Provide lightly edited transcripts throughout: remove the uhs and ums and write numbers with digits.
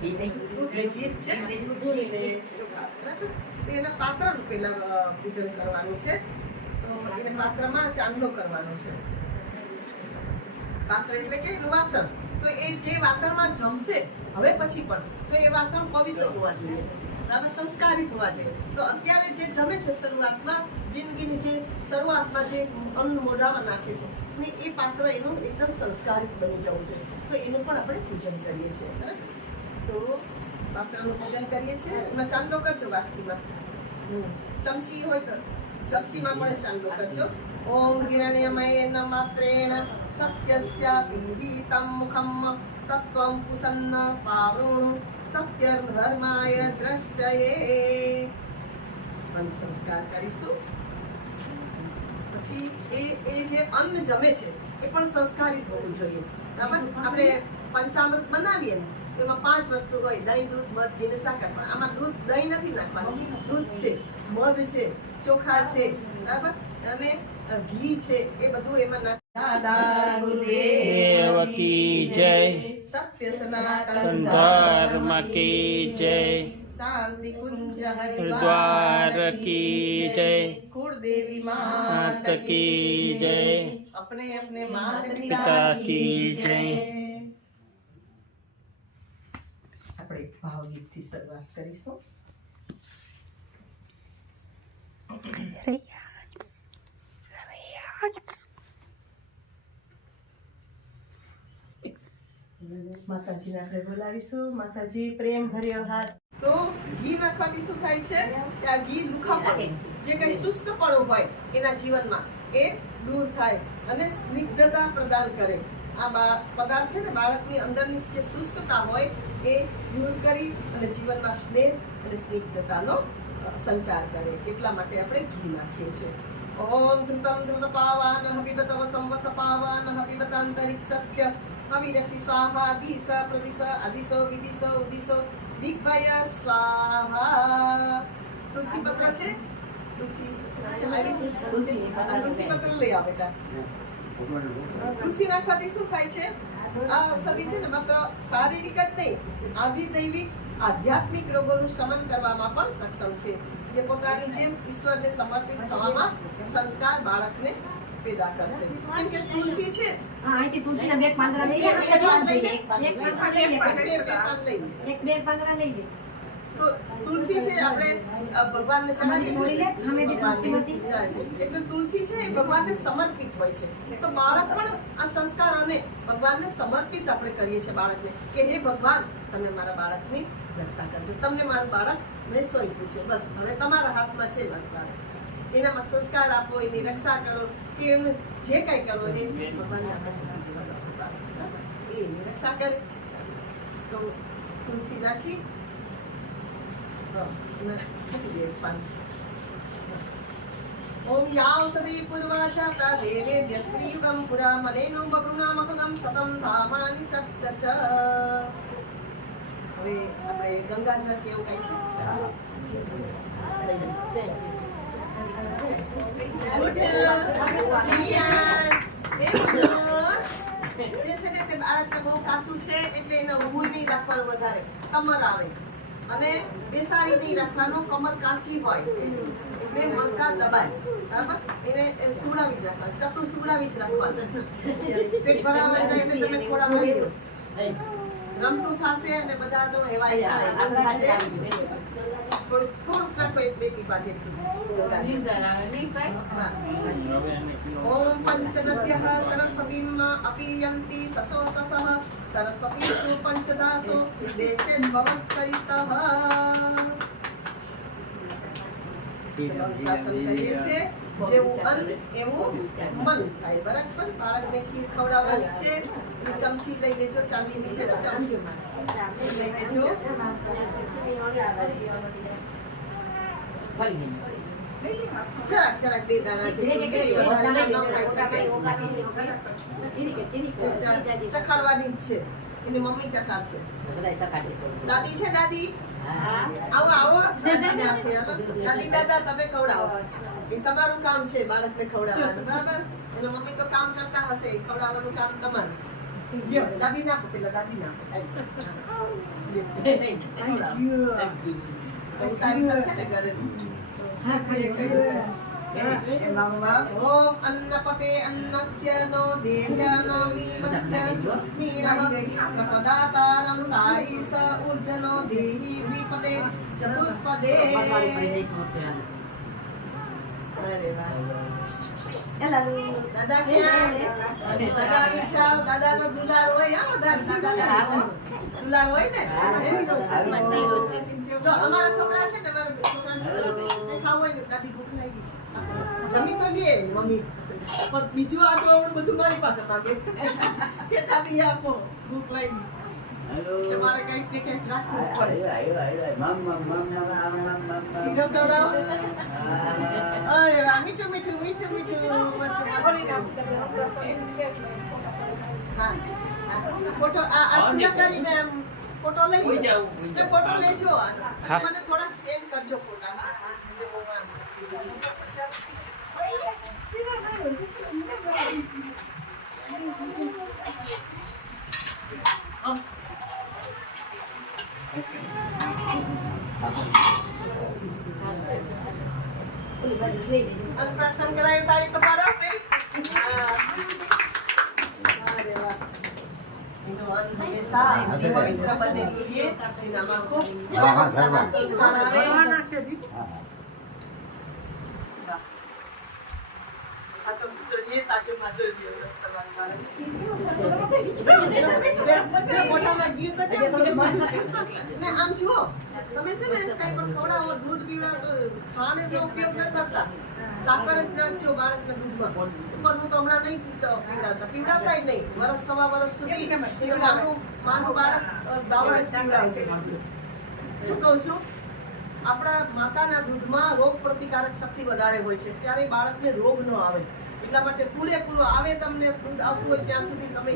ઘી છે, ઘી ને ચોખા, બરાબર. તો એના પાત્રનું પહેલા પૂજન કરવાનું છે. તો એને પાત્રમાં ચાંદલો કરવાનો છે. પાત્ર એટલે કે એનું વાસણ. તો એ જે વાસણમાં જમશે હવે પછી પણ, તો એ વાસણ પવિત્ર હોવા જોઈએ, સંસ્કારિત હોવા જોઈએ. તો અત્યારે જે જમે છે શરૂઆતમાં, જિંદગીની જે શરૂઆતમાં જે અન્ન મોઢામાં નાખે છે ને એ પાત્ર એનું એકદમ સંસ્કારિત બની જવું જોઈએ. તો એનું પણ આપણે પૂજન કરીએ છીએ, બરાબર. તો પાત્રનું પૂજન કરીએ છીએ. એમાં ચાંદલો કરજો, વાટકીમાં. ચમચી હોય તો ચમચીમાં પણ ચાંદલો કરજો. ઓમ હિરણ્યમયેન માત્રેણ સત્યસ્યાપીડિતં મુખમ તત્વં પુસન્ન પાવૃણુ સત્યધર્માય દ્રષ્ટયે. સંસ્કાર કરીશું. પછી એ જે અન્ન જમે છે એ પણ સંસ્કારિત હોવું જોઈએ, બરાબર. આપણે પંચામૃત બનાવીએ ને એમાં 5 વસ્તુ હોય: દહીં, દૂધ, મધ, ઘી ને સાકર. પણ આમાં દૂધ, દહીં નથી નાખવાનું. દૂધ છે, મધ છે, ચોખા છે, બરાબર, અને ઘી છે. એ બધું એમાં નાખ. દાદા ગુરુદેવ કી જય. સત્ય સનાતન ધર્મ કી જય. શાંતિ કુંજ હરિદ્વાર કી જય. कुलदेवी मात की जय. अपने अपने माता पिता की जय. આપણે ભાવગીતથી શરૂઆત કરીશું. માતાજીને આપણે બોલાવીશું. માતાજી, પ્રેમ ભર્યો હાથ. તો ઘી નાખવાથી શું થાય છે કે આ ઘી લુખાપણું, જે કઈ શુષ્કપણું હોય એના જીવનમાં, એ દૂર થાય અને સ્નિગ્ધતા પ્રદાન કરે. આ પદાર્થ છે ને, બાળકની અંદરની જે શુષ્કતા હોય એ દૂર કરી અને જીવનમાં સ્નેહ અને સ્નિગ્ધતાનો સંચાર કરે. એટલા માટે આપણે ઘી નાખીએ છીએ. ઓમ ધૃતમ ધૃત પાવાન હવિવતવ સંવસ પાવાન હવિવત અંતરિક્ષસ્ય હવિરસી સ્વાહા દિશ પ્રદિશ અદિશો વિદિશો ઉદિશો દિગ્ભય સ્વાહા. તુલસી પત્ર છે? તુલસી પત્ર લઈ આવ બેટા. તુલસી નાખવાથી શું થાય છે? આ ઔષધિ છે ને માત્ર શારીરિક જ નહીં, આદિ દૈવિક આધ્યાત્મિક રોગોનું શમન કરવામાં પણ સક્ષમ છે. જે પોતાની જેમ ઈશ્વરને સમર્પિત થવામાં સંસ્કાર બાળકને પેદા કરશે. કેમ કે તુલસી છે, અહીંથી તુલસીના બે પાંદડા લઈ લે, એક પાંદડા લઈ લે, એક બે પાંદડા લઈ લે. તો તુલસી છે આપણે ભગવાનને ચડાવીએ એટલે તુલસી છે એ ભગવાનને સમર્પિત હોય છે. તો બાળક પણ આ સંસ્કારોને ભગવાનને સમર્પિત આપણે કરીએ છીએ બાળકને, કે હે ભગવાન, તમે મારા બાળકની રક્ષા કરજો. તમને મારું બાળક મેં સોંપ્યું છે, બસ હવે તમારા હાથમાં છે મારું બાળક. એનામાં સંસ્કાર આપો, એની રક્ષા કરો, કે એમને જે કઈ કરો એ ભગવાનને આપણે સમર્પિત કરો. એની રક્ષા કરે. તો તુલસી નાખી ओम यावसदे पूर्वाचाता देवे व्यत्रियुगम पुरा मनेनो बभ्रुनामहगम सतम धामानि सप्तच. હવે આપણે ગંગાજળ કેવું કઈ છે? જે છે ને તે બાળક બહુ કાચું છે એટલે એને ઊભું નહીં રાખવાનું, વધારે કમર આવે, અને બેસાડી નહીં રાખવાનું, કમર કાચી હોય એટલે મણકા દબાય, બરાબર. એને સુવડાવી જ રાખવાનું, ચતું સુવડાવી જ રાખવાનું. પેટ ભરાવા જાય એટલે તમે થોડા મારી દો, રમતું થશે અને બધાનો હેવાય થાય. થોડુંક નાખો, એક બે ટીપા જેટલું. ઓમ પંચનદ્યઃ સરસ્વતીમ અપીયન્તિ સસોતસઃ સરસ્વતીસુ પંચદાસો દેશે ભવત્સરિતઃ. જેવું અન્ન એવું મન થાય, બરાબર. બાળકને ખીર ખવડાવવાની છે. ચમચી લઈ લેજો, ચાંદીની છે તો ચમચી લઈ લેજો. જરાક બે દાણા છે, ચખાડવાની જ છે. એની મમ્મી ચખાડશે. દાદી છે, દાદી આવો આવો. દાદી દાદા તમે ખવડાવો, એ તમારું કામ છે બાળકને ખવડાવવાનું, બરાબર. એની મમ્મી તો કામ કરતા હશે, ખવડાવવાનું કામ તમારું. લ્યો, દાદીને આપો, પેલા દાદીને આપો. તારી સાથે ને ઘરે. ઓમ અન્નપતે અન્નસ્ય નો દેવ્યાનામીમસ્ય સુસ્મિરવ પ્રપદાતારં તાઈસ ઉર્જનો દેહી દ્વિપદે ચતુષ્પદે. અરે વાહ. દાદા ક્યાં? દાદા વિચાર, દાદાનો દુલાર હોય. હો, દાદાનો દુલાર હોય ને. જો અમારા છોકરા છે ને, અમારા છોકરાને ખાવું હોય ને, દાદી ભૂખ લાગી છે, જમી તો લે મમ્મી, પણ બીજું આટલું બધું મારી પાસે માંગે કે દાદી આપો, ભૂખ લાગી. તમારે કંઈક ને કંઈક રાખવું પડે. શીરો ખવડાવો. અરે વાહ, મીઠું મીઠું મીઠું મીઠું. હા, ફોટો આ પૂજા કરીને ફોટો લઈ જાઓ. ફોટો લેજો. મને થોડાક સેન્ડ કરજો ફોટા. અન્નપ્રાશન કરાયું તારી તો પાડો ભાઈ. અરે વાહ. એનો અન્ન હંમેશા પવિત્ર બને જોઈએ. એનામાં ખૂબ સંસ્કાર આવે. આ તો જોઈએ તાજો માજો છે તમારી મારે. જે મોટામાં ગીત ને આમ જુઓ, તમે છે ને કઈ પણ ખવડાવો, દૂધ પીવડાવો, ખાંડનો ઉપયોગ ન કરતા, સાકર જ નાખજો બાળકના દૂધમાં. ઉપરનું તો હમણાં નહીં પીવડાવતા નહીં. વર્ષ સવા વર્ષ સુધી માનું બાળક દાવણ જ પીવડાવજો. શું કહું છું, આપણા માતાના દૂધમાં રોગ પ્રતિકારક શક્તિ વધારે હોય છે, ત્યારે બાળકને રોગ ન આવે. એટલા માટે પૂરેપૂરું આવે તમને દૂધ આપવું હોય ત્યાં સુધી તમે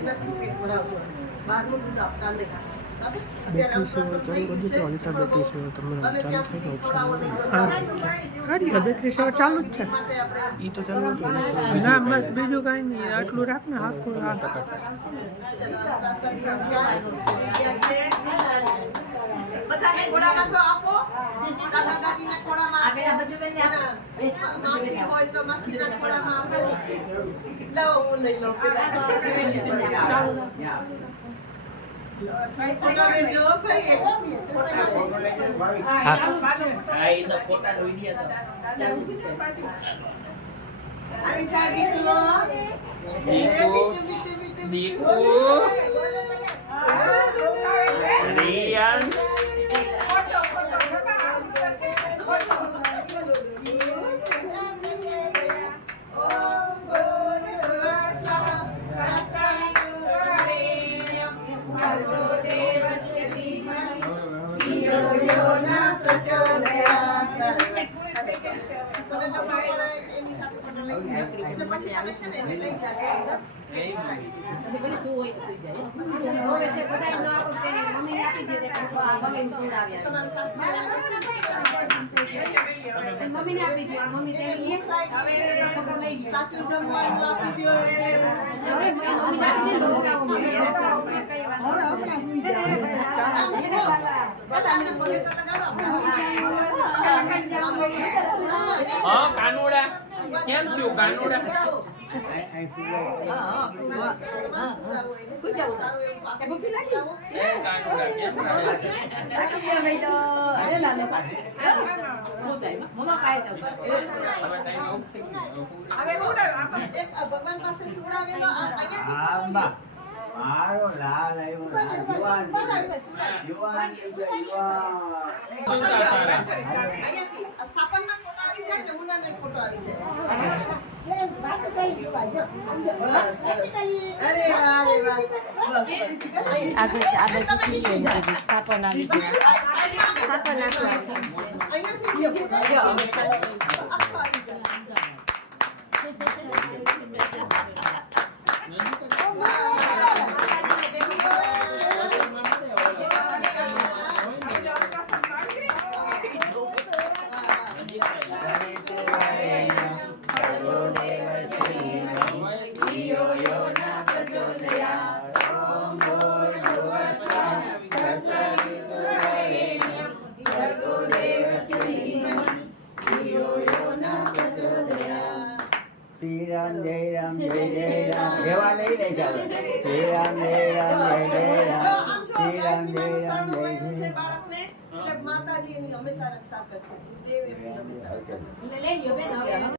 એનાથી પેટ ભરાવજો. બહારનું દૂધ આપતા નહીં. બેટરી સેવા ચાલુ જ છે. ઈ તો ચાલુ જ ના, બસ બીજું કઈ નહીં. આટલું રાખ ને હાથું. બધાને ખોડામાં તો આપો. દાદા દાદીને ખોડામાં આપો. માસી હોય તો માસીના ખોડામાં આપો. લાવો હું લઈ લઉં પેલા. ફોટો લેજો ભાઈ. આવી જાય દીકરો. રિયાન પછી આવે છે ને એને લઈ જાજો અંદર. સાચું જમવાનું આપી દો. હા, કાનુડા કેમ થયું? કાનુડા ભગવાન પાસે સુવડાવેલો મારો લાલ સ્થાપનના ફોટો આવી જાય ને, ઉનાનો ફોટો આવી જાય. અરે વાહ, અરે વાહ. સ્થાપન આવી જાય. સ્થાપન Yo, yo, na, yo, Ram જય રામ જય જય રામ એવા નહીં ને ચાલે શ્રી રામ જય રામ જય જય રામ આમ જો શ્રી રામ જય ગાયત્રીમાંનું રામ શરણું જય બન્યું છે જય બાળકને એટલે માતાજી એની હંમેશા રક્ષા કરશે દેવ એની હંમેશા રક્ષા કરશે. લઈ લ્યો બેન હવે